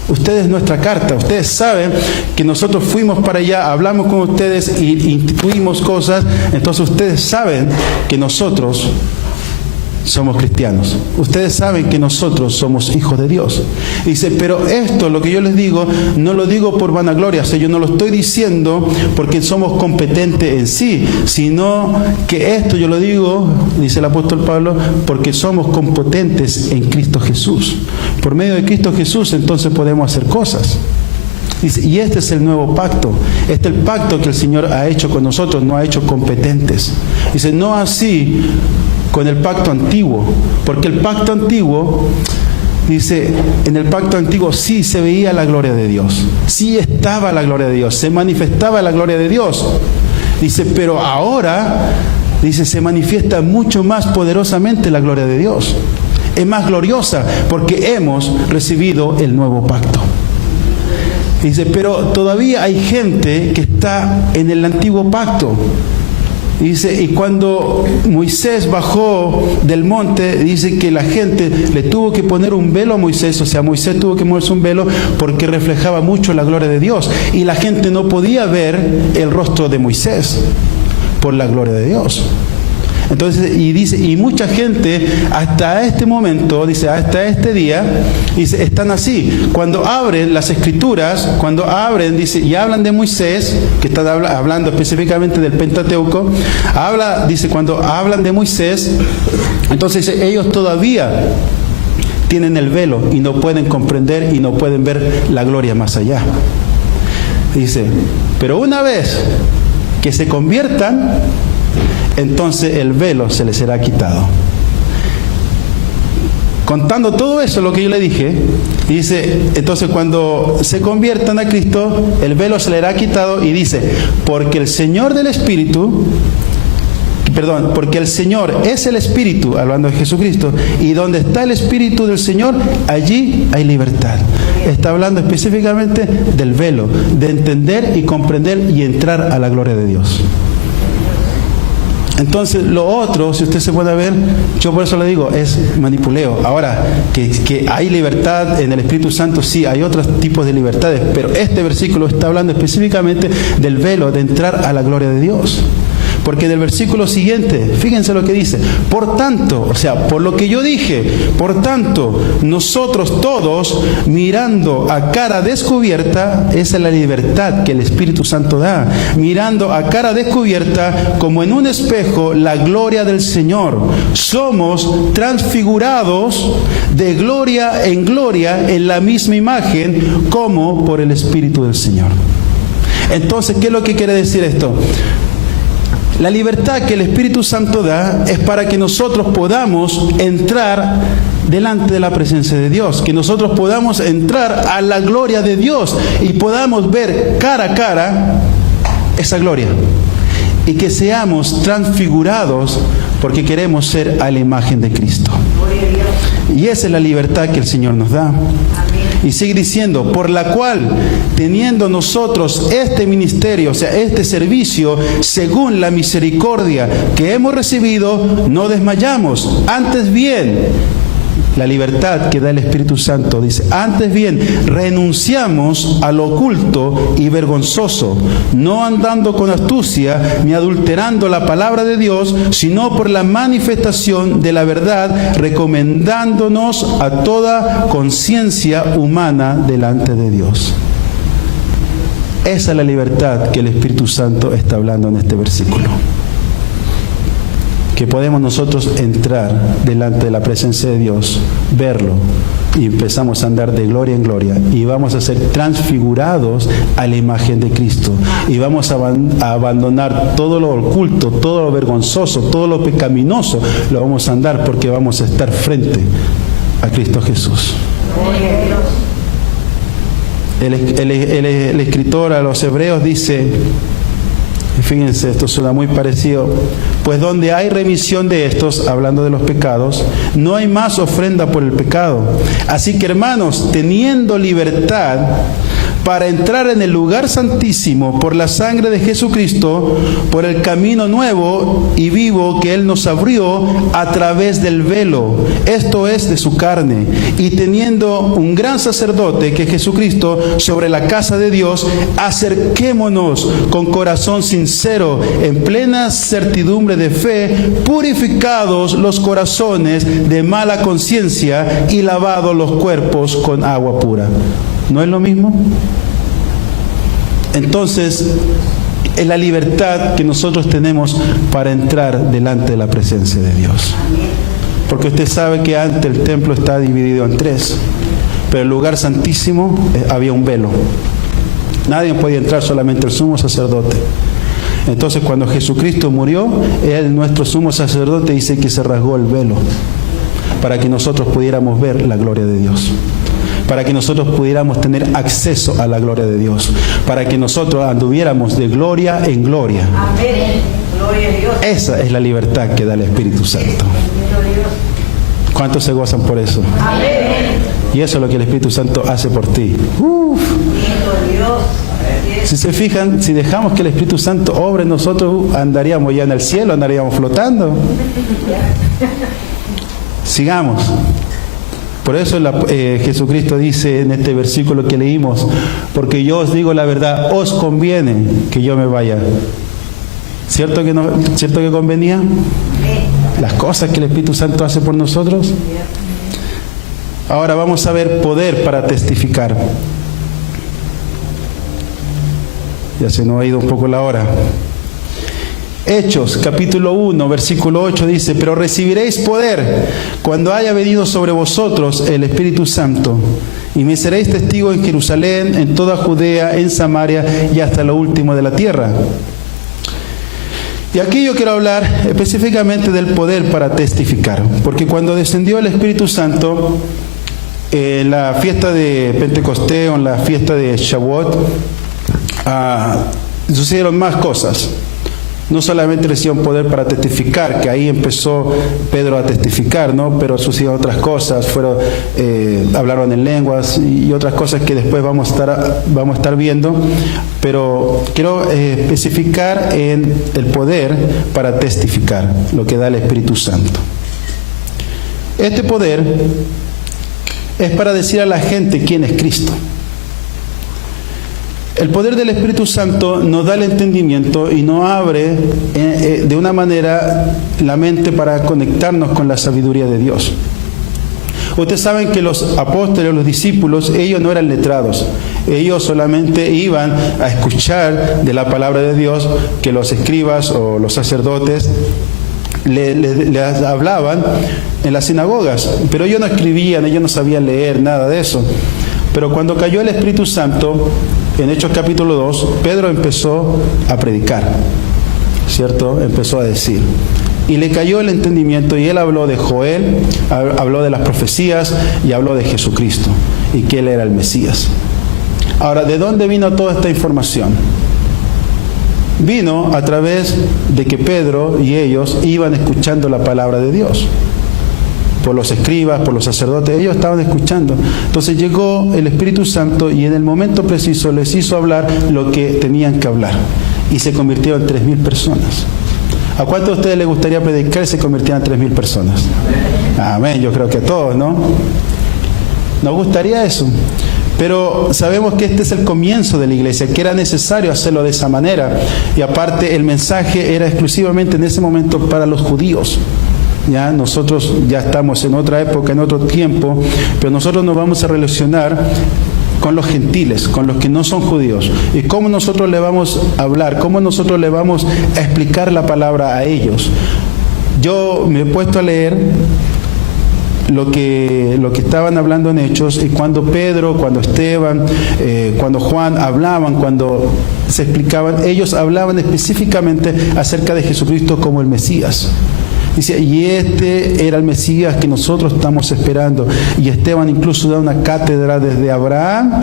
Ustedes nuestra carta. Ustedes saben que nosotros fuimos para allá, hablamos con ustedes y intuimos cosas. Entonces ustedes saben que nosotros somos cristianos. Ustedes saben que nosotros somos hijos de Dios. Y dice: pero esto, lo que yo les digo, no lo digo por vanagloria. O sea, yo no lo estoy diciendo porque somos competentes en sí, sino que esto yo lo digo, dice el apóstol Pablo, porque somos competentes en Cristo Jesús. Por medio de Cristo Jesús, entonces podemos hacer cosas. Dice, y este es el nuevo pacto. Este es el pacto que el Señor ha hecho con nosotros, nos ha hecho competentes. Dice: no así con el pacto antiguo, porque el pacto antiguo, dice, en el pacto antiguo sí se veía la gloria de Dios, sí estaba la gloria de Dios, se manifestaba la gloria de Dios. Dice, pero ahora, dice, se manifiesta mucho más poderosamente la gloria de Dios. es más gloriosa porque hemos recibido el nuevo pacto. Dice, pero todavía hay gente que está en el antiguo pacto. Dice, y cuando Moisés bajó del monte, dice que la gente le tuvo que poner un velo a Moisés, o sea, Moisés tuvo que ponerse un velo porque reflejaba mucho la gloria de Dios. Y la gente no podía ver el rostro de Moisés por la gloria de Dios. Entonces, y dice, y mucha gente hasta este momento, dice, hasta este día, dice, están así. Cuando abren las escrituras, cuando abren, dice, y hablan de Moisés, que están hablando específicamente del Pentateuco, dice, cuando hablan de Moisés, entonces ellos todavía tienen el velo y no pueden comprender y no pueden ver la gloria más allá. Dice, pero una vez que se conviertan, entonces el velo se les será quitado. Contando todo eso, lo que yo le dije, dice, entonces cuando se conviertan a Cristo, el velo se les será quitado y dice, porque el Señor del Espíritu, porque el Señor es el Espíritu, hablando de Jesucristo, y donde está el Espíritu del Señor, allí hay libertad. Está hablando específicamente del velo, de entender y comprender y entrar a la gloria de Dios. Entonces, lo otro, si usted se puede ver, yo por eso le digo, es manipuleo. Ahora, que hay libertad en el Espíritu Santo, sí, hay otros tipos de libertades, pero este versículo está hablando específicamente del velo, de entrar a la gloria de Dios. Porque en el versículo siguiente, fíjense lo que dice, por tanto, o sea, por lo que yo dije, por tanto, nosotros todos, mirando a cara descubierta, esa es la libertad que el Espíritu Santo da, mirando a cara descubierta, como en un espejo, la gloria del Señor, somos transfigurados de gloria en la misma imagen, como por el Espíritu del Señor. Entonces, ¿qué es lo que quiere decir esto? La libertad que el Espíritu Santo da es para que nosotros podamos entrar delante de la presencia de Dios, que nosotros podamos entrar a la gloria de Dios y podamos ver cara a cara esa gloria y que seamos transfigurados porque queremos ser a la imagen de Cristo. Y esa es la libertad que el Señor nos da. Y sigue diciendo, por la cual, teniendo nosotros este ministerio, o sea, este servicio, según la misericordia que hemos recibido, no desmayamos. Antes bien, la libertad que da el Espíritu Santo dice, antes bien, renunciamos a lo oculto y vergonzoso, no andando con astucia, ni adulterando la palabra de Dios, sino por la manifestación de la verdad, recomendándonos a toda conciencia humana delante de Dios. Esa es la libertad que el Espíritu Santo está hablando en este versículo. Que podemos nosotros entrar delante de la presencia de Dios, verlo, y empezamos a andar de gloria en gloria, y vamos a ser transfigurados a la imagen de Cristo, y vamos a abandonar todo lo oculto, todo lo vergonzoso, todo lo pecaminoso, lo vamos a andar porque vamos a estar frente a Cristo Jesús. El escritor a los Hebreos dice, fíjense, esto suena muy parecido, pues donde hay remisión de estos, hablando de los pecados, no hay más ofrenda por el pecado. Así que, hermanos, teniendo libertad para entrar en el lugar santísimo por la sangre de Jesucristo, por el camino nuevo y vivo que Él nos abrió a través del velo, esto es, de su carne, y teniendo un gran sacerdote que es Jesucristo sobre la casa de Dios, acerquémonos con corazón sincero, en plena certidumbre de fe, purificados los corazones de mala conciencia y lavados los cuerpos con agua pura. ¿No es lo mismo? Entonces, es la libertad que nosotros tenemos para entrar delante de la presencia de Dios. Porque usted sabe que antes el templo está dividido en tres, pero el lugar santísimo había un velo. Nadie podía entrar, solamente el sumo sacerdote. Entonces, cuando Jesucristo murió, Él, nuestro sumo sacerdote, dice que se rasgó el velo para que nosotros pudiéramos ver la gloria de Dios, para que nosotros pudiéramos tener acceso a la gloria de Dios, para que nosotros anduviéramos de gloria en gloria. Amén. Gloria a Dios. Esa es la libertad que da el Espíritu Santo. ¿Cuántos se gozan por eso? Y eso es lo que el Espíritu Santo hace por ti. Lindo Dios. Si se fijan, si dejamos que el Espíritu Santo obre en nosotros, andaríamos ya en el cielo, andaríamos flotando. Sigamos. Por eso Jesucristo dice en este versículo que leímos, porque yo os digo la verdad, os conviene que yo me vaya. ¿Cierto que no? ¿Cierto que convenía? Las cosas que el Espíritu Santo hace por nosotros. Ahora vamos a ver poder para testificar. Ya se nos ha ido un poco la hora. Hechos, capítulo 1, versículo 8 dice, pero recibiréis poder cuando haya venido sobre vosotros el Espíritu Santo, y me seréis testigos en Jerusalén, en toda Judea, en Samaria y hasta lo último de la tierra. Y aquí yo quiero hablar específicamente del poder para testificar, porque cuando descendió el Espíritu Santo, en la fiesta de Pentecostés o en la fiesta de Shavuot, sucedieron más cosas. No solamente recibieron poder para testificar, que ahí empezó Pedro a testificar, ¿no? Pero sucedieron otras cosas, hablaron en lenguas y otras cosas que después vamos a estar viendo. Pero quiero especificar en el poder para testificar, lo que da el Espíritu Santo. Este poder es para decir a la gente quién es Cristo. El poder del Espíritu Santo nos da el entendimiento y nos abre de una manera la mente para conectarnos con la sabiduría de Dios. Ustedes saben que los apóstoles, los discípulos, ellos no eran letrados. Ellos solamente iban a escuchar de la palabra de Dios que los escribas o los sacerdotes les hablaban en las sinagogas. Pero ellos no escribían, ellos no sabían leer, nada de eso. Pero cuando cayó el Espíritu Santo, en Hechos capítulo 2, Pedro empezó a predicar, ¿cierto? Empezó a decir. Y le cayó el entendimiento y él habló de Joel, habló de las profecías y habló de Jesucristo y que él era el Mesías. Ahora, ¿de dónde vino toda esta información? Vino a través de que Pedro y ellos iban escuchando la palabra de Dios. Por los escribas, por los sacerdotes, ellos estaban escuchando. Entonces llegó el Espíritu Santo y en el momento preciso les hizo hablar lo que tenían que hablar. Y se convirtieron en 3,000 personas. ¿A cuántos de ustedes les gustaría predicar y se convirtieran en 3,000 personas? Amén, yo creo que a todos, ¿no? Nos gustaría eso. Pero sabemos que este es el comienzo de la iglesia, que era necesario hacerlo de esa manera. Y aparte el mensaje era exclusivamente en ese momento para los judíos. Ya nosotros ya estamos en otra época, en otro tiempo, pero nosotros nos vamos a relacionar con los gentiles, con los que no son judíos. ¿Y cómo nosotros le vamos a hablar? ¿Cómo nosotros le vamos a explicar la palabra a ellos? Yo me he puesto a leer lo que estaban hablando en Hechos, y cuando Pedro, cuando Esteban, cuando Juan hablaban, cuando se explicaban, ellos hablaban específicamente acerca de Jesucristo como el Mesías. Dice, y este era el Mesías que nosotros estamos esperando. Y Esteban incluso da una cátedra desde Abraham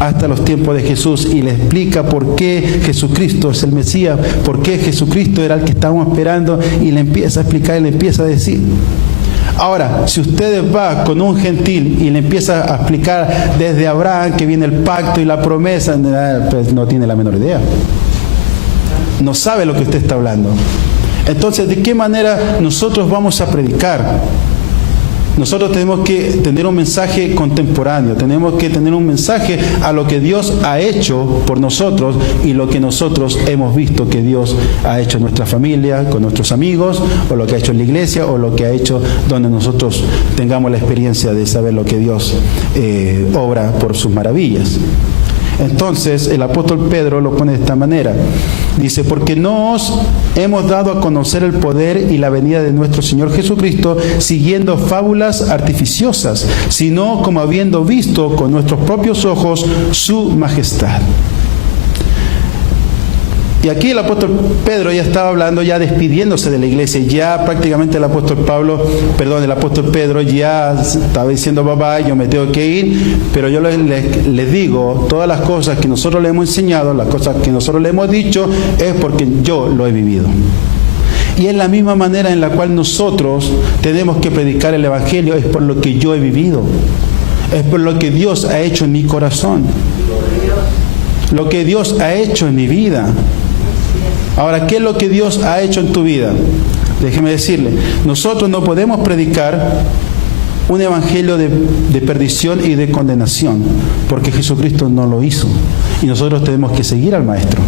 hasta los tiempos de Jesús y le explica por qué Jesucristo es el Mesías, por qué Jesucristo era el que estábamos esperando, y le empieza a explicar y le empieza a decir. Ahora, si usted va con un gentil y le empieza a explicar desde Abraham que viene el pacto y la promesa, pues no tiene la menor idea. No sabe lo que usted está hablando. Entonces, ¿de qué manera nosotros vamos a predicar? Nosotros tenemos que tener un mensaje contemporáneo, tenemos que tener un mensaje a lo que Dios ha hecho por nosotros y lo que nosotros hemos visto que Dios ha hecho en nuestra familia, con nuestros amigos, o lo que ha hecho en la iglesia, o lo que ha hecho donde nosotros tengamos la experiencia de saber lo que Dios obra por sus maravillas. Entonces el apóstol Pedro lo pone de esta manera. Dice, porque no os hemos dado a conocer el poder y la venida de nuestro Señor Jesucristo siguiendo fábulas artificiosas, sino como habiendo visto con nuestros propios ojos su majestad. Y aquí el apóstol Pedro ya estaba hablando, ya despidiéndose de la iglesia. Ya prácticamente el apóstol Pedro ya estaba diciendo, papá, yo me tengo que ir, pero yo les digo, todas las cosas que nosotros le hemos enseñado, las cosas que nosotros le hemos dicho, es porque yo lo he vivido. Y es la misma manera en la cual nosotros tenemos que predicar el Evangelio, es por lo que yo he vivido, es por lo que Dios ha hecho en mi corazón, lo que Dios ha hecho en mi vida. Ahora, ¿qué es lo que Dios ha hecho en tu vida? Déjeme decirle, nosotros no podemos predicar un evangelio de perdición y de condenación, porque Jesucristo no lo hizo. Y nosotros tenemos que seguir al Maestro.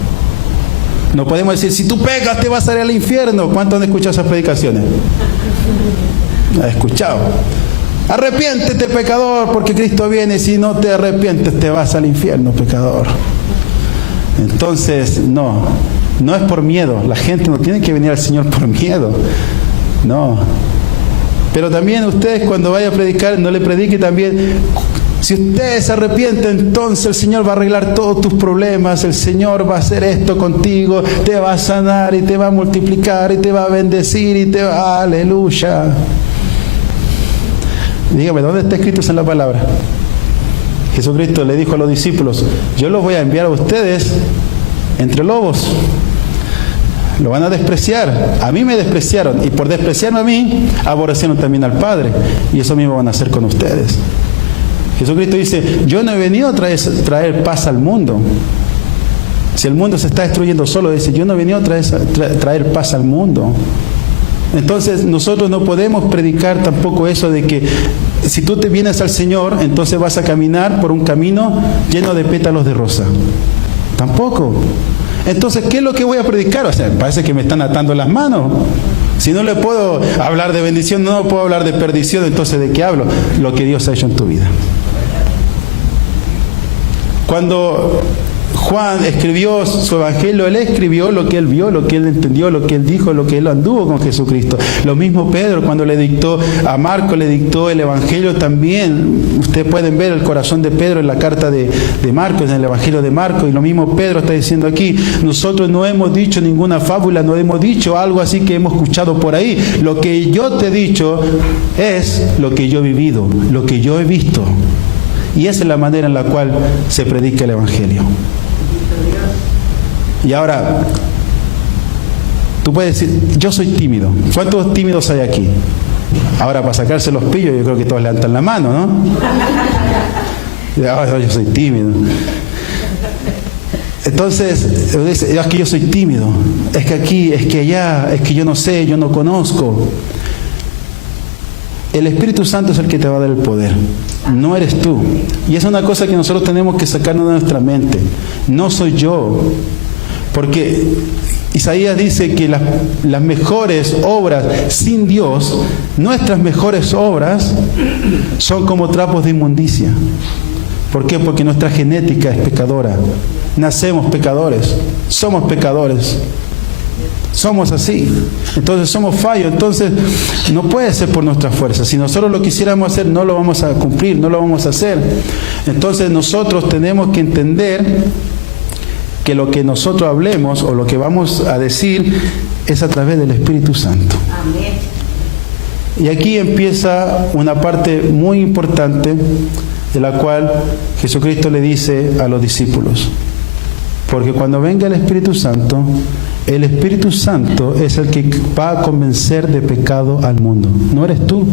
No podemos decir, si tú pecas te vas a ir al infierno. ¿Cuántos han escuchado esas predicaciones? ¿Has escuchado? Arrepiéntete, pecador, porque Cristo viene. Si no te arrepientes te vas al infierno, pecador. Entonces, no es por miedo. La gente no tiene que venir al Señor por miedo. No. Pero también ustedes cuando vayan a predicar, no le predique también, si ustedes se arrepienten, entonces el Señor va a arreglar todos tus problemas, el Señor va a hacer esto contigo, te va a sanar y te va a multiplicar y te va a bendecir y te va... ¡Aleluya! Dígame, ¿dónde está escrito eso en la palabra? Jesucristo le dijo a los discípulos, yo los voy a enviar a ustedes entre lobos. Lo van a despreciar. A mí me despreciaron y por despreciarme a mí, aborrecieron también al Padre. Y eso mismo van a hacer con ustedes. Jesucristo dice, yo no he venido a traer paz al mundo. Si el mundo se está destruyendo solo, dice, yo no he venido a traer paz al mundo. Entonces nosotros no podemos predicar tampoco eso de que si tú te vienes al Señor, entonces vas a caminar por un camino lleno de pétalos de rosa. Tampoco. Entonces, ¿qué es lo que voy a predicar? O sea, parece que me están atando las manos. Si no le puedo hablar de bendición, no puedo hablar de perdición, entonces ¿de qué hablo? Lo que Dios ha hecho en tu vida. Cuando Juan escribió su evangelio, él escribió lo que él vio, lo que él entendió, lo que él dijo, lo que él anduvo con Jesucristo. Lo mismo Pedro, cuando le dictó a Marcos, le dictó el evangelio también. Ustedes pueden ver el corazón de Pedro en la carta de Marcos, en el evangelio de Marcos. Y lo mismo Pedro está diciendo aquí, nosotros no hemos dicho ninguna fábula, no hemos dicho algo así que hemos escuchado por ahí. Lo que yo te he dicho es lo que yo he vivido, lo que yo he visto. Y esa es la manera en la cual se predica el evangelio. Y ahora, tú puedes decir, yo soy tímido. ¿Cuántos tímidos hay aquí? Ahora, para sacarse los pillos, yo creo que todos levantan la mano, ¿no? Yo soy tímido. Entonces, es que yo soy tímido. Es que aquí, es que allá, es que yo no sé, yo no conozco. El Espíritu Santo es el que te va a dar el poder. No eres tú. Y es una cosa que nosotros tenemos que sacarnos de nuestra mente. No soy yo. Porque Isaías dice que las mejores obras sin Dios, nuestras mejores obras, son como trapos de inmundicia. ¿Por qué? Porque nuestra genética es pecadora. Nacemos pecadores. Somos pecadores. Somos así. Entonces somos fallos. Entonces no puede ser por nuestra fuerza. Si nosotros lo quisiéramos hacer, no lo vamos a cumplir, no lo vamos a hacer. Entonces nosotros tenemos que entender que lo que nosotros hablemos o lo que vamos a decir es a través del Espíritu Santo. Amén. Y aquí empieza una parte muy importante de la cual Jesucristo le dice a los discípulos. Porque cuando venga el Espíritu Santo es el que va a convencer de pecado al mundo. No eres tú,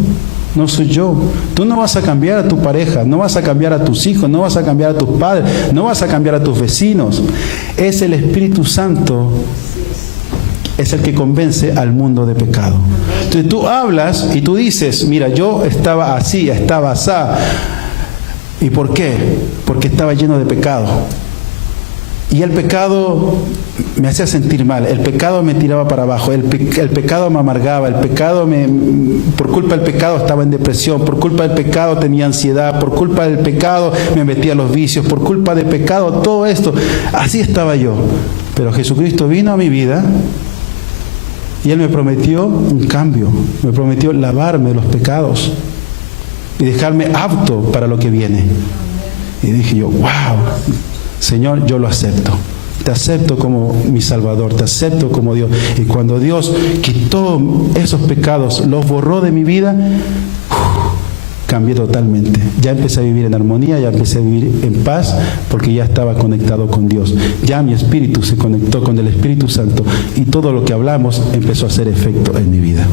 no soy yo. Tú no vas a cambiar a tu pareja, no vas a cambiar a tus hijos, no vas a cambiar a tus padres, no vas a cambiar a tus vecinos. Es el Espíritu Santo, es el que convence al mundo de pecado. Entonces tú hablas y tú dices, mira, yo estaba así, estaba asá. ¿Y por qué? Porque estaba lleno de pecado. Y el pecado me hacía sentir mal, el pecado me tiraba para abajo, el pecado me amargaba, por culpa del pecado estaba en depresión, por culpa del pecado tenía ansiedad, por culpa del pecado me metía a los vicios, por culpa del pecado, todo esto, así estaba yo. Pero Jesucristo vino a mi vida y Él me prometió un cambio, me prometió lavarme de los pecados y dejarme apto para lo que viene. Y dije yo, wow, Señor, yo lo acepto. Te acepto como mi Salvador, te acepto como Dios. Y cuando Dios quitó esos pecados, los borró de mi vida, cambié totalmente. Ya empecé a vivir en armonía, ya empecé a vivir en paz, porque ya estaba conectado con Dios. Ya mi espíritu se conectó con el Espíritu Santo y todo lo que hablamos empezó a hacer efecto en mi vida.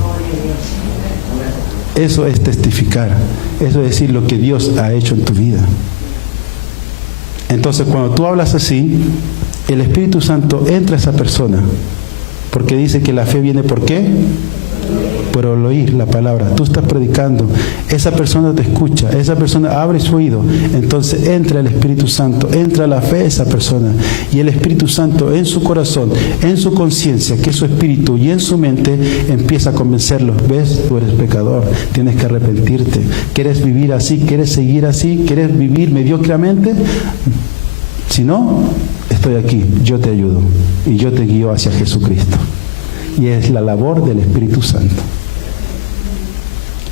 Eso es testificar, eso es decir lo que Dios ha hecho en tu vida. Entonces, cuando tú hablas así, el Espíritu Santo entra a esa persona, porque dice que la fe viene ¿por qué? Por el oír la palabra. Tú estás predicando, esa persona te escucha, esa persona abre su oído, entonces entra el Espíritu Santo, entra la fe de esa persona, y el Espíritu Santo en su corazón, en su conciencia, que es su espíritu, y en su mente empieza a convencerlos. ¿Ves? Tú eres pecador, tienes que arrepentirte. ¿Quieres vivir así? ¿Quieres seguir así? ¿Quieres vivir mediocremente? Si no, estoy aquí, yo te ayudo y yo te guío hacia Jesucristo. Y es la labor del Espíritu Santo.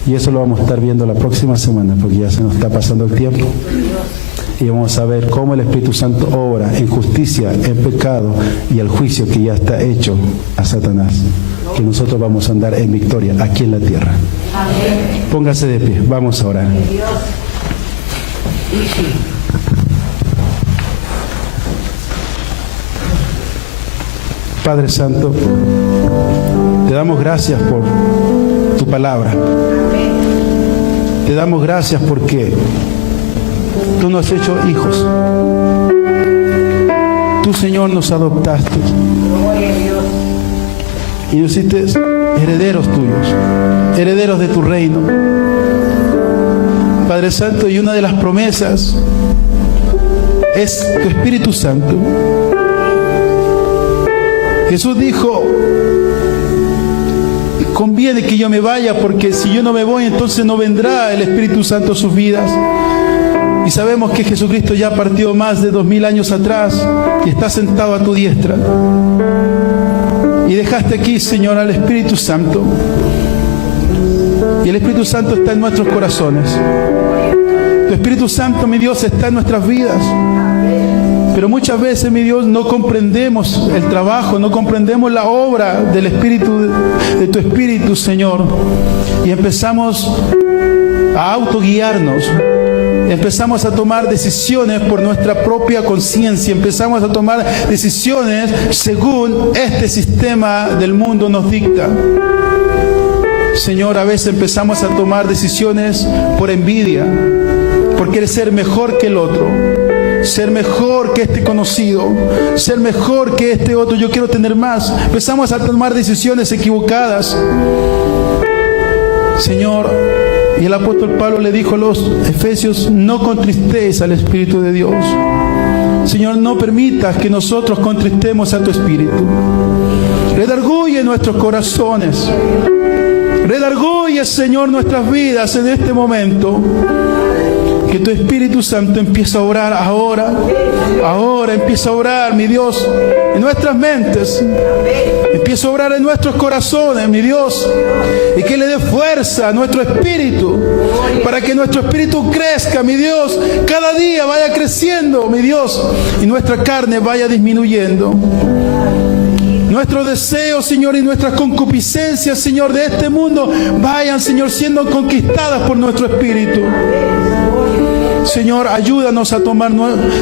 Y eso lo vamos a estar viendo la próxima semana, porque ya se nos está pasando el tiempo. Y vamos a ver cómo el Espíritu Santo obra en justicia, en pecado y el juicio que ya está hecho a Satanás. Que nosotros vamos a andar en victoria aquí en la tierra. Póngase de pie, vamos a orar. Padre Santo, te damos gracias por tu palabra. Te damos gracias porque tú nos has hecho hijos. Tú, Señor, nos adoptaste y nos hiciste herederos tuyos, herederos de tu reino. Padre Santo, y una de las promesas es tu Espíritu Santo. Jesús dijo: conviene que yo me vaya, porque si yo no me voy, entonces no vendrá el Espíritu Santo a sus vidas. Y sabemos que Jesucristo ya partió más de 2000 años atrás y está sentado a tu diestra. Y dejaste aquí, Señor, al Espíritu Santo. Y el Espíritu Santo está en nuestros corazones. Tu Espíritu Santo, mi Dios, está en nuestras vidas. Pero muchas veces, mi Dios, no comprendemos el trabajo, no comprendemos la obra del Espíritu, de tu Espíritu, Señor. Y empezamos a autoguiarnos. Empezamos a tomar decisiones por nuestra propia conciencia. Empezamos a tomar decisiones según este sistema del mundo nos dicta. Señor, a veces empezamos a tomar decisiones por envidia, por querer ser mejor que el otro. Ser mejor que este conocido, ser mejor que este otro, yo quiero tener más. Empezamos a tomar decisiones equivocadas, Señor. Y el apóstol Pablo le dijo a los efesios: no contristéis al Espíritu de Dios. Señor, no permitas que nosotros contristemos a tu Espíritu. Redarguye nuestros corazones, redarguye, Señor, nuestras vidas en este momento. Que tu Espíritu Santo empiece a obrar ahora empieza a obrar, mi Dios, en nuestras mentes, empieza a obrar en nuestros corazones, mi Dios, y que le dé fuerza a nuestro espíritu, para que nuestro espíritu crezca, mi Dios, cada día vaya creciendo, mi Dios, y nuestra carne vaya disminuyendo. Nuestros deseos, Señor, y nuestras concupiscencias, Señor, de este mundo vayan, Señor, siendo conquistadas por nuestro espíritu. Señor, ayúdanos a tomar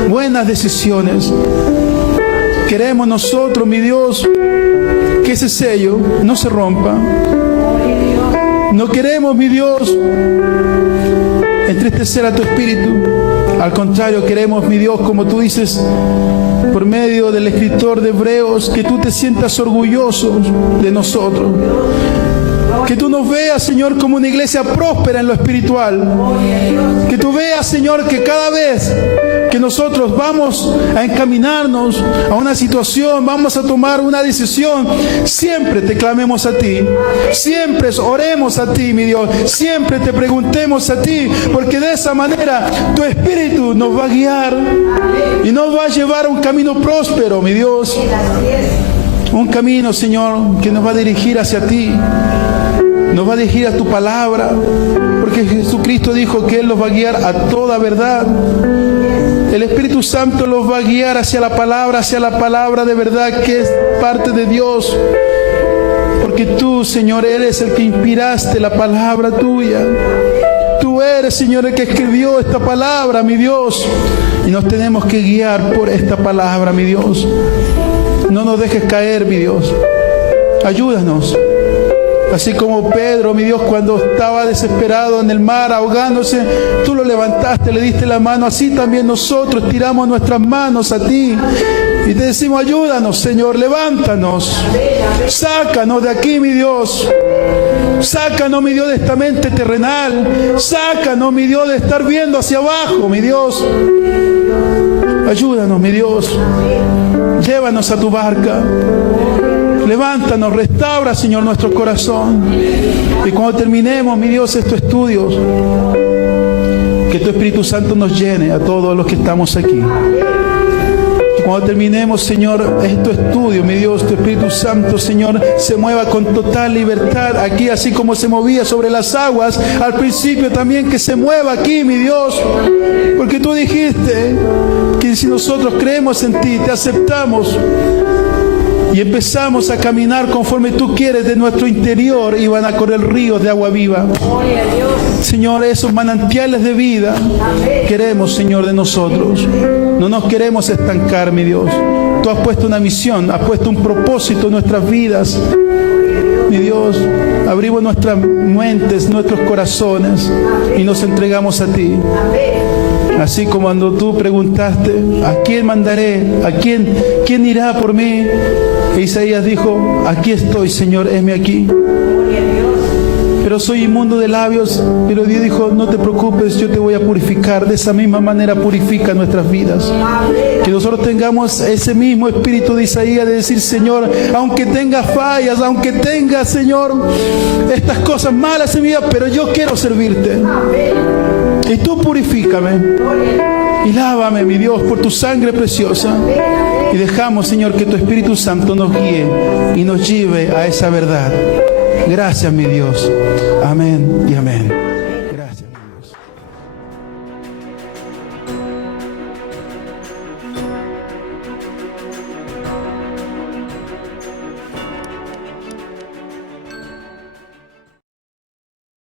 buenas decisiones. Queremos nosotros, mi Dios, que ese sello no se rompa. No queremos, mi Dios, entristecer a tu espíritu. Al contrario, queremos, mi Dios, como tú dices por medio del escritor de Hebreos, que tú te sientas orgulloso de nosotros. Que tú nos veas, Señor, como una iglesia próspera en lo espiritual. Que tú veas, Señor, que cada vez que nosotros vamos a encaminarnos a una situación, vamos a tomar una decisión, siempre te clamemos a ti. Siempre oremos a ti, mi Dios. Siempre te preguntemos a ti, porque de esa manera tu Espíritu nos va a guiar y nos va a llevar a un camino próspero, mi Dios. Un camino, Señor, que nos va a dirigir hacia ti. Nos va a dirigir a tu palabra, porque Jesucristo dijo que Él los va a guiar a toda verdad. El Espíritu Santo los va a guiar hacia la palabra de verdad, que es parte de Dios. Porque tú, Señor, eres el que inspiraste la palabra tuya. Tú eres, Señor, el que escribió esta palabra, mi Dios. Y nos tenemos que guiar por esta palabra, mi Dios. No nos dejes caer, mi Dios. Ayúdanos. Así como Pedro, mi Dios, cuando estaba desesperado en el mar, ahogándose, tú lo levantaste, le diste la mano. Así también nosotros tiramos nuestras manos a ti y te decimos: ayúdanos, Señor, levántanos. Sácanos de aquí, mi Dios. Sácanos, mi Dios, de esta mente terrenal. Sácanos, mi Dios, de estar viendo hacia abajo, mi Dios. Ayúdanos, mi Dios. Llévanos a tu barca. Levántanos, restaura, Señor, nuestro corazón. Y cuando terminemos, mi Dios, estos estudios, que tu Espíritu Santo nos llene a todos los que estamos aquí. Y cuando terminemos, Señor, estos estudios, mi Dios, tu Espíritu Santo, Señor, se mueva con total libertad aquí, así como se movía sobre las aguas al principio, también que se mueva aquí, mi Dios. Porque tú dijiste que si nosotros creemos en ti, te aceptamos y empezamos a caminar conforme tú quieres, de nuestro interior iban a correr ríos de agua viva. Señor, esos manantiales de vida queremos, Señor, de nosotros. No nos queremos estancar, mi Dios. Tú has puesto una misión, has puesto un propósito en nuestras vidas. Mi Dios, abrimos nuestras mentes, nuestros corazones y nos entregamos a ti. Así como cuando tú preguntaste: ¿a quién mandaré? ¿A quién irá por mí? E Isaías dijo: aquí estoy, Señor, heme aquí. Pero soy inmundo de labios. Pero Dios dijo: no te preocupes, yo te voy a purificar. De esa misma manera purifica nuestras vidas. Que nosotros tengamos ese mismo espíritu de Isaías, de decir: Señor, aunque tenga fallas, aunque tenga, Señor, estas cosas malas en mi vida, pero yo quiero servirte. Y tú purifícame y lávame, mi Dios, por tu sangre preciosa. Y dejamos, Señor, que tu Espíritu Santo nos guíe y nos lleve a esa verdad. Gracias, mi Dios. Amén y amén.